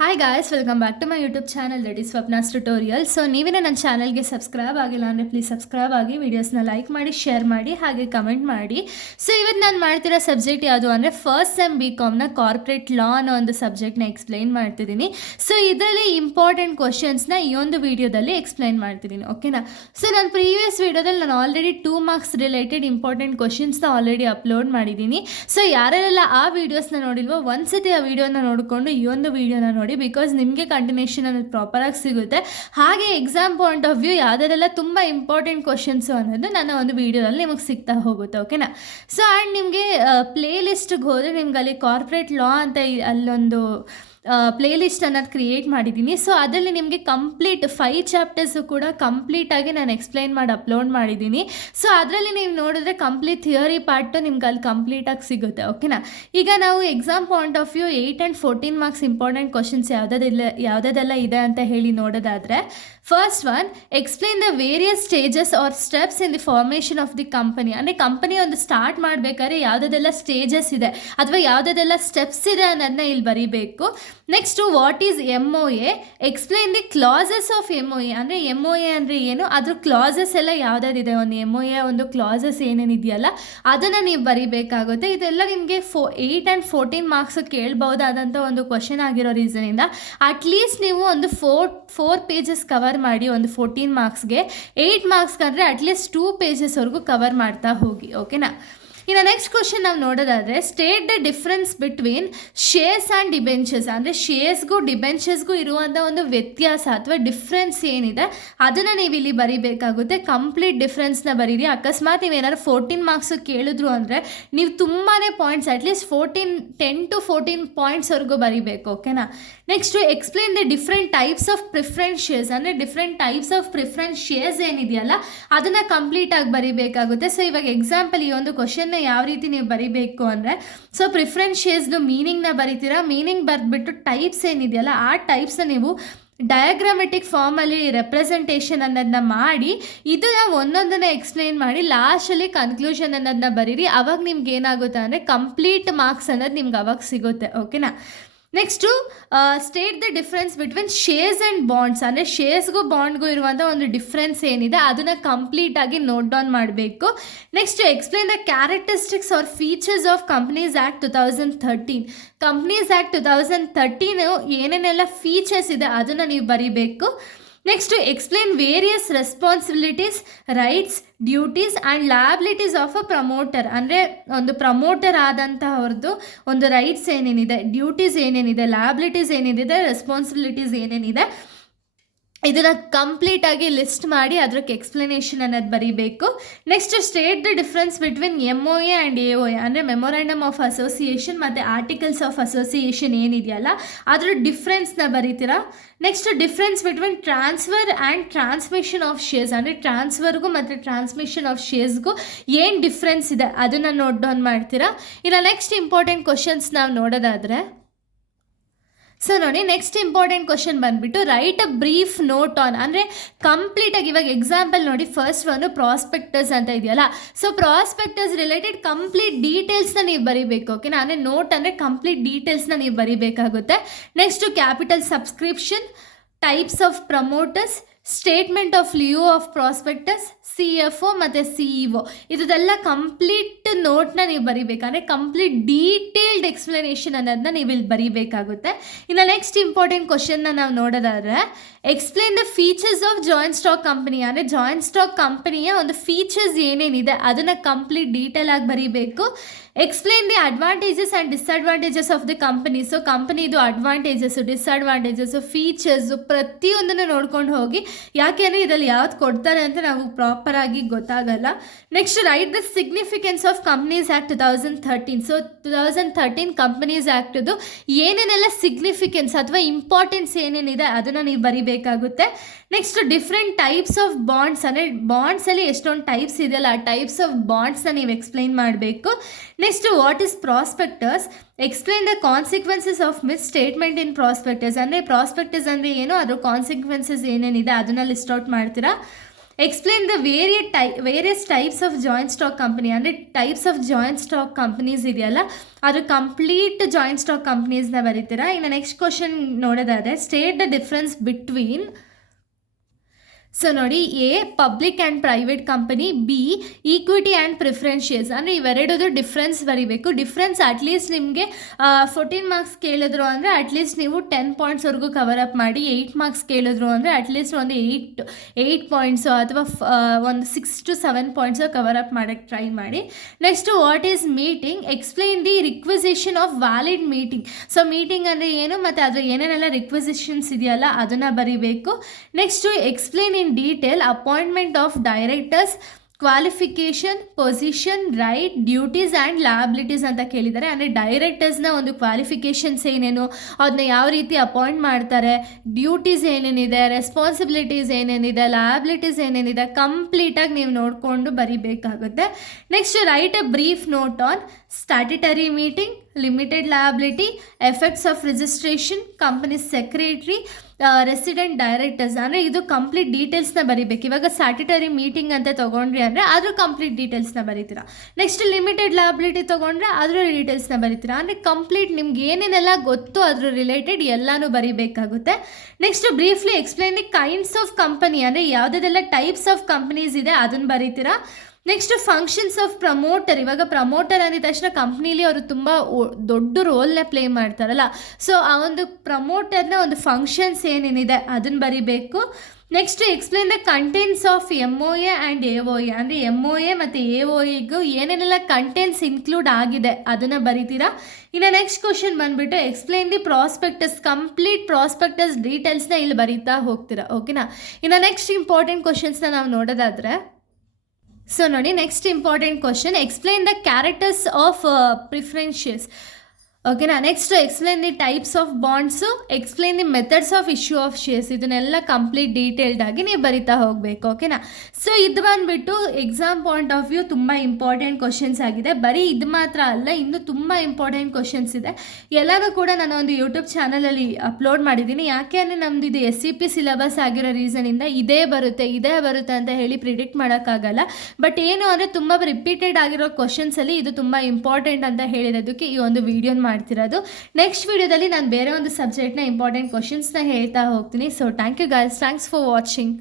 Hi guys, welcome back to my YouTube channel that is Swapna's tutorial. So ನೀವೇನೇ ನನ್ನ ಚಾನಲ್ಗೆ subscribe ಆಗಿಲ್ಲ ಅಂದರೆ ಪ್ಲೀಸ್ ಸಬ್ಸ್ಕ್ರೈಬ್ ಆಗಿ, ವೀಡಿಯೋಸ್ನ ಲೈಕ್ ಮಾಡಿ, ಶೇರ್ ಮಾಡಿ, ಹಾಗೆ ಕಮೆಂಟ್ ಮಾಡಿ. ಸೊ ಇವತ್ತು ನಾನು ಮಾಡ್ತಿರೋ ಸಬ್ಜೆಕ್ಟ್ ಯಾವುದು ಅಂದರೆ ಫಸ್ಟ್ ಸೆಮ್ BComನ ಕಾರ್ಪೊರೇಟ್ ಲಾ ಅನ್ನೋ ಒಂದು ಸಬ್ಜೆಕ್ಟ್ನ ಎಕ್ಸ್ಪ್ಲೈನ್ ಮಾಡ್ತಿದ್ದೀನಿ. ಸೊ ಇದರಲ್ಲಿ ಇಂಪಾರ್ಟೆಂಟ್ ಕ್ವಶನ್ಸ್ನ ಈ ಒಂದು ವೀಡಿಯೋದಲ್ಲಿ ಎಕ್ಸ್ಪ್ಲೈನ್ ಮಾಡ್ತಿದ್ದೀನಿ, ಓಕೆನಾ. ಸೊ ನಾನು ಪ್ರೀವಿಯಸ್ ವೀಡಿಯೋದಲ್ಲಿ ನಾನು ಆಲ್ರೆಡಿ 2 ಮಾರ್ಕ್ಸ್ ರಿಲೇಟೆಡ್ ಇಂಪಾರ್ಟೆಂಟ್ ಕ್ವಶನ್ಸ್ನ ಆಲ್ರೆಡಿ ಅಪ್ಲೋಡ್ ಮಾಡಿದ್ದೀನಿ. ಸೊ ಯಾರೆಲ್ಲ ಆ ವೀಡಿಯೋಸ್ನ ನೋಡಿಲ್ವೋ ಒಂದ್ಸತಿ ಆ ವೀಡಿಯೋನ ನೋಡಿಕೊಂಡು ಈ ಒಂದು ವೀಡಿಯೋನ ನೋಡಿ, ಬಿಕಾಸ್ ನಿಮಗೆ ಕಂಟಿನ್ಯೂಷನ್ ಅನ್ನೋದು ಪ್ರಾಪರಾಗಿ ಸಿಗುತ್ತೆ. ಹಾಗೆ ಎಕ್ಸಾಮ್ ಪಾಯಿಂಟ್ ಆಫ್ ವ್ಯೂ ಯಾವುದೆಲ್ಲ ತುಂಬ ಇಂಪಾರ್ಟೆಂಟ್ ಕ್ವಶನ್ಸು ಅನ್ನೋದು ನನ್ನ ಒಂದು ವೀಡಿಯೋದಲ್ಲಿ ನಿಮಗೆ ಸಿಗ್ತಾ ಹೋಗುತ್ತೆ, ಓಕೆನಾ. ಸೊ ಆ್ಯಂಡ್ ನಿಮಗೆ ಪ್ಲೇ ಲಿಸ್ಟ್ಗೆ ಹೋದರೆ ನಿಮ್ಗೆ ಅಲ್ಲಿ ಕಾರ್ಪೊರೇಟ್ ಲಾ ಅಂತ ಅಲ್ಲೊಂದು ಪ್ಲೇ ಲಿಸ್ಟ್ ಅನ್ನೋದು ಕ್ರಿಯೇಟ್ ಮಾಡಿದ್ದೀನಿ. ಸೊ ಅದರಲ್ಲಿ ನಿಮಗೆ ಕಂಪ್ಲೀಟ್ 5 ಚಾಪ್ಟರ್ಸು ಕೂಡ ಕಂಪ್ಲೀಟಾಗಿ ನಾನು ಎಕ್ಸ್ಪ್ಲೈನ್ ಮಾಡಿ ಅಪ್ಲೋಡ್ ಮಾಡಿದ್ದೀನಿ. ಸೊ ಅದರಲ್ಲಿ ನೀವು ನೋಡಿದ್ರೆ ಕಂಪ್ಲೀಟ್ ಥಿಯರಿ ಪಾರ್ಟು ನಿಮ್ಗೆ ಅಲ್ಲಿ ಕಂಪ್ಲೀಟಾಗಿ ಸಿಗುತ್ತೆ, ಓಕೆನಾ. ಈಗ ನಾವು exam point of view 8 and 14 marks important questions ಯಾವುದೆಲ್ಲ ಇದೆ ಅಂತ ಹೇಳಿ ನೋಡೋದಾದರೆ, first one, explain the various stages or steps in the formation of the company. ಅಂದರೆ ಕಂಪನಿ ಒಂದು ಸ್ಟಾರ್ಟ್ ಮಾಡಬೇಕಾದ್ರೆ ಯಾವುದೆಲ್ಲ ಸ್ಟೇಜಸ್ ಇದೆ ಅಥವಾ ಯಾವುದೆಲ್ಲ ಸ್ಟೆಪ್ಸ್ ಇದೆ ಅನ್ನೋದನ್ನ ಇಲ್ಲಿ ಬರೀಬೇಕು. Next, what is MOA, explain the classes of MOA. ಅಂದರೆ MOA ಅಂದರೆ ಏನು, ಅದ್ರ ಕ್ಲಾಸಸ್ ಎಲ್ಲ ಯಾವುದಾದಿದೆ, ಒಂದು MOA ಒಂದು ಕ್ಲಾಸಸ್ ಏನೇನಿದೆಯಲ್ಲ ಅದನ್ನು ನೀವು ಬರೀಬೇಕಾಗುತ್ತೆ. ಇದೆಲ್ಲ ನಿಮಗೆ 8 ಆ್ಯಂಡ್ 14 ಮಾರ್ಕ್ಸ್ ಕೇಳ್ಬೋದಾದಂಥ ಒಂದು ಕ್ವಶನ್ ಆಗಿರೋ ರೀಸನಿಂದ ಅಟ್ಲೀಸ್ಟ್ ನೀವು ಒಂದು 4 ಪೇಜಸ್ ಕವರ್ ಮಾಡಿ ಒಂದು 14 ಮಾರ್ಕ್ಸ್ಗೆ. 8 ಮಾರ್ಕ್ಸ್ಗೆ ಅಂದರೆ ಅಟ್ಲೀಸ್ಟ್ 2 ಪೇಜಸ್ವರೆಗೂ ಕವರ್ ಮಾಡ್ತಾ ಹೋಗಿ, ಓಕೆನಾ. ಇನ್ನು ನೆಕ್ಸ್ಟ್ ಕ್ವಶನ್ ನಾವು ನೋಡೋದಾದರೆ, state the difference between shares and debentures. ಅಂದರೆ ಶೇರ್ಸ್ಗೂ ಡಿಬೆಂಚರ್ಸ್ಗೂ ಇರುವಂಥ ಒಂದು ವ್ಯತ್ಯಾಸ ಅಥವಾ ಡಿಫ್ರೆನ್ಸ್ ಏನಿದೆ ಅದನ್ನು ನೀವು ಇಲ್ಲಿ ಬರೀಬೇಕಾಗುತ್ತೆ. ಕಂಪ್ಲೀಟ್ ಡಿಫ್ರೆನ್ಸ್ನ ಬರೀರಿ. ಅಕಸ್ಮಾತ್ ನೀವೇನಾದ್ರು 14 ಮಾರ್ಕ್ಸು ಕೇಳಿದ್ರು ಅಂದರೆ ನೀವು ತುಂಬಾ ಪಾಯಿಂಟ್ಸ್, ಅಟ್ಲೀಸ್ಟ್ 10 to 14 ಪಾಯಿಂಟ್ಸ್ವರೆಗೂ ಬರೀಬೇಕು, ಓಕೆನಾ. Next, explain the different types of preference shares. ಅಂದರೆ different types of preference shares ಏನಿದೆಯಲ್ಲ ಅದನ್ನು ಕಂಪ್ಲೀಟಾಗಿ ಬರೀಬೇಕಾಗುತ್ತೆ. ಸೊ ಇವಾಗ ಎಕ್ಸಾಂಪಲ್ ಈ ಒಂದು ಕ್ವಶನ್ನ ಯಾವ ರೀತಿ ನೀವು ಬರೀಬೇಕು ಅಂದರೆ, ಸೊ ಪ್ರಿಫರೆನ್ಸ್ ಶೇರ್ಸ್ದು ಮೀನಿಂಗ್ನ ಬರೀತೀರಾ. ಮೀನಿಂಗ್ ಬರೆದ್ಬಿಟ್ಟು ಟೈಪ್ಸ್ ಏನಿದೆಯಲ್ಲ ಆ ಟೈಪ್ಸ್ನ ನೀವು ಡಯಾಗ್ರಾಮೆಟಿಕ್ ಫಾರ್ಮಲ್ಲಿ ರೆಪ್ರೆಸೆಂಟೇಷನ್ ಅನ್ನೋದನ್ನ ಮಾಡಿ ಇದನ್ನು ಒಂದೊಂದನ್ನು ಎಕ್ಸ್ಪ್ಲೇನ್ ಮಾಡಿ ಲಾಸ್ಟಲ್ಲಿ ಕನ್ಕ್ಲೂಷನ್ ಅನ್ನೋದನ್ನ ಬರೀರಿ. ಅವಾಗ ನಿಮ್ಗೆ ಏನಾಗುತ್ತೆ ಅಂದರೆ ಕಂಪ್ಲೀಟ್ ಮಾರ್ಕ್ಸ್ ಅನ್ನೋದು ನಿಮ್ಗೆ ಅವಾಗ ಸಿಗುತ್ತೆ, ಓಕೆನಾ. Next, state the difference between shares and bonds. ಅಂದರೆ ಶೇರ್ಸ್ಗೂ ಬಾಂಡ್ಗೂ ಇರುವಂಥ ಒಂದು ಡಿಫ್ರೆನ್ಸ್ ಏನಿದೆ ಅದನ್ನು ಕಂಪ್ಲೀಟಾಗಿ ನೋಟ್ ಡೌನ್ ಮಾಡಬೇಕು. Next, explain the characteristics or features of companies act 2013. Companies act 2013 ಏನೇನೆಲ್ಲ ಫೀಚರ್ಸ್ ಇದೆ ಅದನ್ನು ನೀವು ಬರೀಬೇಕು. Next, explain various responsibilities, rights, duties and liabilities of a promoter. ಅಂದರೆ ಒಂದು ಪ್ರಮೋಟರ್ ಆದಂಥವ್ರದ್ದು ಒಂದು ರೈಟ್ಸ್ ಏನೇನಿದೆ, ಡ್ಯೂಟೀಸ್ ಏನೇನಿದೆ, ಲಯಬಿಲಿಟೀಸ್ ಏನೇನಿದೆ, ರೆಸ್ಪಾನ್ಸಿಬಿಲಿಟೀಸ್ ಏನೇನಿದೆ ಇದನ್ನು ಕಂಪ್ಲೀಟಾಗಿ ಲಿಸ್ಟ್ ಮಾಡಿ ಅದಕ್ಕೆ ಎಕ್ಸ್ಪ್ಲನೇಷನ್ ಅನ್ನೋದು ಬರೀಬೇಕು. Next, state the difference between MOA and AOA. ಅಂದರೆ ಮೆಮೊರಾಂಡಮ್ ಆಫ್ ಅಸೋಸಿಯೇಷನ್ ಮತ್ತು ಆರ್ಟಿಕಲ್ಸ್ ಆಫ್ ಅಸೋಸಿಯೇಷನ್ ಏನಿದೆಯಲ್ಲ ಅದರ ಡಿಫ್ರೆನ್ಸ್ನ ಬರೀತೀರಾ. Next, difference between transfer and transmission of shares. ಅಂದರೆ ಟ್ರಾನ್ಸ್ಫರ್ಗೂ ಮತ್ತು ಟ್ರಾನ್ಸ್ಮಿಷನ್ ಆಫ್ ಶೇರ್ಸ್ಗೂ ಏನು ಡಿಫ್ರೆನ್ಸ್ ಇದೆ ಅದನ್ನು ನೋಟ್ ಡೌನ್ ಮಾಡ್ತೀರಾ. ಇನ್ನು ನೆಕ್ಸ್ಟ್ ಇಂಪಾರ್ಟೆಂಟ್ ಕ್ವಶನ್ಸ್ ನಾವು ನೋಡೋದಾದರೆ, ಸೊ ನೋಡಿ, ನೆಕ್ಸ್ಟ್ ಇಂಪಾರ್ಟೆಂಟ್ ಕ್ವಶನ್ ಬಂದುಬಿಟ್ಟು right a brief note on. ಅಂದರೆ ಕಂಪ್ಲೀಟಾಗಿ ಇವಾಗ ಎಕ್ಸಾಂಪಲ್ ನೋಡಿ, ಫಸ್ಟ್ ಒಂದು ಪ್ರಾಸ್ಪೆಕ್ಟಸ್ ಅಂತ ಇದೆಯಲ್ಲ, ಸೊ ಪ್ರಾಸ್ಪೆಕ್ಟಸ್ ರಿಲೇಟೆಡ್ ಕಂಪ್ಲೀಟ್ ಡೀಟೇಲ್ಸ್ನ ನೀವು ಬರೀಬೇಕು, ಓಕೆನಾ. ಅಂದರೆ ನೋಟ್ ಅಂದರೆ ಕಂಪ್ಲೀಟ್ ಡೀಟೇಲ್ಸ್ನ ನೀವು ಬರೀಬೇಕಾಗುತ್ತೆ. Next, capital subscription, types of promoters, statement of lieu of prospectus, CFO ಮತ್ತು CEO ಇದೆಲ್ಲ ಕಂಪ್ಲೀಟ್ ನೋಟ್ನ ನೀವು ಬರೀಬೇಕಂದ್ರೆ ಕಂಪ್ಲೀಟ್ ಡೀಟೇಲ್ಡ್ ಎಕ್ಸ್ಪ್ಲನೇಷನ್ ಅನ್ನೋದನ್ನ ನೀವು ಇಲ್ಲಿ ಬರೀಬೇಕಾಗುತ್ತೆ. ಇನ್ನು ನೆಕ್ಸ್ಟ್ ಇಂಪಾರ್ಟೆಂಟ್ ಕ್ವಶನ್ನ ನಾವು ನೋಡೋದಾದರೆ, explain the features of joint stock company. ಅಂದರೆ ಜಾಯಿಂಟ್ ಸ್ಟಾಕ್ ಕಂಪನಿಯ ಒಂದು ಫೀಚರ್ಸ್ ಏನೇನಿದೆ ಅದನ್ನು ಕಂಪ್ಲೀಟ್ ಡೀಟೇಲ್ ಆಗಿ ಬರೀಬೇಕು. Explain the advantages and disadvantages of the company. So ಕಂಪನಿದು ಅಡ್ವಾಂಟೇಜಸ್ಸು, ಡಿಸ್ಅಡ್ವಾಂಟೇಜಸ್ಸು, ಫೀಚರ್ಸು ಪ್ರತಿಯೊಂದನ್ನು ನೋಡ್ಕೊಂಡು ಹೋಗಿ. ಯಾಕೆಂದರೆ ಇದರಲ್ಲಿ ಯಾವ್ದು ಕೊಡ್ತಾರೆ ಅಂತ ನಾವು ಪ್ರಾಪರಾಗಿ ಗೊತ್ತಾಗಲ್ಲ. Next, write the significance of companies act 2013. So 2013 companies ಆ್ಯಕ್ಟದು ಏನೇನೆಲ್ಲ ಸಿಗ್ನಿಫಿಕೆನ್ಸ್ ಅಥವಾ ಇಂಪಾರ್ಟೆನ್ಸ್ ಏನೇನಿದೆ ಅದನ್ನು ನೀವು ಬರೀಬೇಕಾಗುತ್ತೆ. Next, different types of bonds. ಅಂದರೆ ಬಾಂಡ್ಸಲ್ಲಿ ಎಷ್ಟೊಂದು ಟೈಪ್ಸ್ ಇದೆಯಲ್ಲ ಆ ಟೈಪ್ಸ್ ಆಫ್ ಬಾಂಡ್ಸ್ನ ನೀವು ಎಕ್ಸ್ಪ್ಲೈನ್ ಮಾಡಬೇಕು. Next, what is prospectus, explain the consequences of misstatement in prospectus. ಅಂದರೆ ಪ್ರಾಸ್ಪೆಕ್ಟಸ್ ಅಂದರೆ ಏನು, ಅದ್ರ ಕಾನ್ಸಿಕ್ವೆನ್ಸಸ್ ಏನೇನಿದೆ ಅದನ್ನು ಲಿಸ್ಟ್ ಔಟ್ ಮಾಡ್ತೀರಾ. Explain the various types of joint stock company, ಅಂದರೆ types of joint stock companies ಇದೆಯಲ್ಲ ಅದು ಕಂಪ್ಲೀಟ್ ಜಾಯಿಂಟ್ ಸ್ಟಾಕ್ ಕಂಪ್ನೀಸ್ನ ಬರೀತೀರಾ. ಇನ್ನು ನೆಕ್ಸ್ಟ್ ಕ್ವಶನ್ ನೋಡೋದಾದರೆ state the difference between. So ನೋಡಿ, A public and private company, B equity and preference shares. ಅಂದರೆ ಇವೆರಡದು difference ಬರೀಬೇಕು. ಡಿಫ್ರೆನ್ಸ್ ಅಟ್ಲೀಸ್ಟ್ ನಿಮಗೆ 14 ಮಾರ್ಕ್ಸ್ ಕೇಳಿದ್ರು ಅಂದರೆ ಅಟ್ಲೀಸ್ಟ್ ನೀವು 10 ಪಾಯಿಂಟ್ಸ್ವರೆಗೂ ಕವರ್ ಅಪ್ ಮಾಡಿ. 8 ಮಾರ್ಕ್ಸ್ ಕೇಳಿದ್ರು ಅಂದರೆ ಅಟ್ಲೀಸ್ಟ್ ಒಂದು 8 ಪಾಯಿಂಟ್ಸು ಅಥವಾ ಒಂದು 6 to 7 ಪಾಯಿಂಟ್ಸು ಕವರ್ ಅಪ್ ಮಾಡೋಕ್ಕೆ ಟ್ರೈ ಮಾಡಿ. Next what is meeting, explain the requisition of valid meeting. So meeting ಅಂದರೆ ಏನು ಮತ್ತು ಅದು ಏನೇನೆಲ್ಲ ರಿಕ್ವಿಸಿಷನ್ಸ್ ಇದೆಯಲ್ಲ ಅದನ್ನು ಬರೀಬೇಕು. Next explain in detail appointment of directors, qualification, position, right, duties and liabilities ಅಂತ ಕೇಳಿದ್ದಾರೆ. ಅಂದರೆ ಡೈರೆಕ್ಟರ್ಸ್ನ ಒಂದು ಕ್ವಾಲಿಫಿಕೇಷನ್ಸ್ ಏನೇನು, ಅದನ್ನ ಯಾವ ರೀತಿ ಅಪಾಯಿಂಟ್ ಮಾಡ್ತಾರೆ, ಡ್ಯೂಟೀಸ್ ಏನೇನಿದೆ, ರೆಸ್ಪಾನ್ಸಿಬಿಲಿಟೀಸ್ ಏನೇನಿದೆ, ಲಯಬಿಲಿಟೀಸ್ ಏನೇನಿದೆ, ಕಂಪ್ಲೀಟಾಗಿ ನೀವು ನೋಡಿಕೊಂಡು ಬರೀಬೇಕಾಗುತ್ತೆ. Next write a brief note on statutory meeting, limited liability, effects of registration, company secretary, resident directors. ಅಂದರೆ ಇದು ಕಂಪ್ಲೀಟ್ ಡೀಟೇಲ್ಸ್ನ ಬರೀಬೇಕು. ಇವಾಗ ಸ್ಟ್ಯಾಟ್ಯುಟರಿ ಮೀಟಿಂಗ್ ಅಂತ ತೊಗೊಂಡ್ರಿ ಅಂದರೆ ಅದ್ರ ಕಂಪ್ಲೀಟ್ ಡೀಟೇಲ್ಸ್ನ ಬರೀತೀರಾ. ನೆಕ್ಸ್ಟ್ ಲಿಮಿಟೆಡ್ ಲಯಬಿಲಿಟಿ ತೊಗೊಂಡ್ರೆ ಅದ್ರ ಡೀಟೇಲ್ಸ್ನ ಬರೀತೀರಾ. ಅಂದರೆ ಕಂಪ್ಲೀಟ್ ನಿಮ್ಗೆ ಏನೇನೆಲ್ಲ ಗೊತ್ತು ಅದ್ರ ರಿಲೇಟೆಡ್ ಎಲ್ಲನೂ ಬರೀಬೇಕಾಗುತ್ತೆ. Next briefly explain the kinds of company, ಅಂದರೆ ಯಾವುದೆಲ್ಲ ಟೈಪ್ಸ್ ಆಫ್ ಕಂಪನೀಸ್ ಇದೆ ಅದನ್ನು ಬರೀತೀರಾ. Next functions of promoter. ಇವಾಗ ಪ್ರಮೋಟರ್ ಅಂದಿದ ತಕ್ಷಣ ಕಂಪ್ನೀಲಿ ಅವರು ತುಂಬ ದೊಡ್ಡ ರೋಲ್ನ ಪ್ಲೇ ಮಾಡ್ತಾರಲ್ಲ, ಸೊ ಆ ಒಂದು ಪ್ರಮೋಟರ್ನ ಒಂದು ಫಂಕ್ಷನ್ಸ್ ಏನೇನಿದೆ ಅದನ್ನು ಬರೀಬೇಕು. Next explain the contents of MOA and AOA. ಅಂದರೆ MOA ಮತ್ತು AOAಗೂ ಏನೇನೆಲ್ಲ ಕಂಟೆಂಟ್ಸ್ ಇನ್ಕ್ಲೂಡ್ ಆಗಿದೆ ಅದನ್ನು ಬರೀತೀರಾ. ಇನ್ನು ನೆಕ್ಸ್ಟ್ ಕ್ವಶನ್ ಬಂದುಬಿಟ್ಟು explain the prospectus, complete prospectus ಡೀಟೇಲ್ಸ್ನ ಇಲ್ಲಿ ಬರೀತಾ ಹೋಗ್ತೀರಾ. ಓಕೆನಾ. ಇನ್ನು ನೆಕ್ಸ್ಟ್ ಇಂಪಾರ್ಟೆಂಟ್ ಕ್ವಶನ್ಸ್ನ ನಾವು ನೋಡೋದಾದರೆ, ಸೊ ನೋಡಿ, next important question explain the characters of preference shares. ಓಕೆನಾ. Next explain the types of bonds, explain the methods of issue of shares. ಇದನ್ನೆಲ್ಲ ಕಂಪ್ಲೀಟ್ ಡೀಟೇಲ್ಡಾಗಿ ನೀವು ಬರಿತಾ ಹೋಗಬೇಕು. ಓಕೆನಾ. ಸೊ ಇದು ಬಂದುಬಿಟ್ಟು ಎಕ್ಸಾಮ್ ಪಾಯಿಂಟ್ ಆಫ್ ವ್ಯೂ ತುಂಬ ಇಂಪಾರ್ಟೆಂಟ್ ಕ್ವಶನ್ಸ್ ಆಗಿದೆ. ಬರೀ ಇದು ಮಾತ್ರ ಅಲ್ಲ, ಇನ್ನೂ ತುಂಬ ಇಂಪಾರ್ಟೆಂಟ್ ಕ್ವಶನ್ಸ್ ಇದೆ. ಎಲ್ಲನೂ ಕೂಡ ನಾನು ಒಂದು ಯೂಟ್ಯೂಬ್ ಚಾನಲಲ್ಲಿ ಅಪ್ಲೋಡ್ ಮಾಡಿದ್ದೀನಿ. ಯಾಕೆ ಅಂದರೆ ನಮ್ಮದು ಇದು SCP ಸಿಲೆಬಸ್ ಆಗಿರೋ ರೀಸನಿಂದ ಇದೇ ಬರುತ್ತೆ ಅಂತ ಹೇಳಿ ಪ್ರಿಡಿಕ್ಟ್ ಮಾಡೋಕ್ಕಾಗಲ್ಲ. ಬಟ್ ಏನು ಅಂದರೆ ತುಂಬ ರಿಪೀಟೆಡ್ ಆಗಿರೋ ಕ್ವಶನ್ಸಲ್ಲಿ ಇದು ತುಂಬ ಇಂಪಾರ್ಟೆಂಟ್ ಅಂತ ಹೇಳಿರೋದಕ್ಕೆ ಈ ಒಂದು ವಿಡಿಯೋನ ಮಾಡ್ತಿರೋದು. ನೆಕ್ಸ್ಟ್ ವಿಡಿಯೋದಲ್ಲಿ ನಾನು ಬೇರೆ ಒಂದು ಸಬ್ಜೆಕ್ಟ್ನ ಇಂಪಾರ್ಟೆಂಟ್ ಕ್ವಶನ್ಸ್ನ ಹೇಳ್ತಾ ಹೋಗ್ತೀನಿ. So thank you guys, thanks for watching.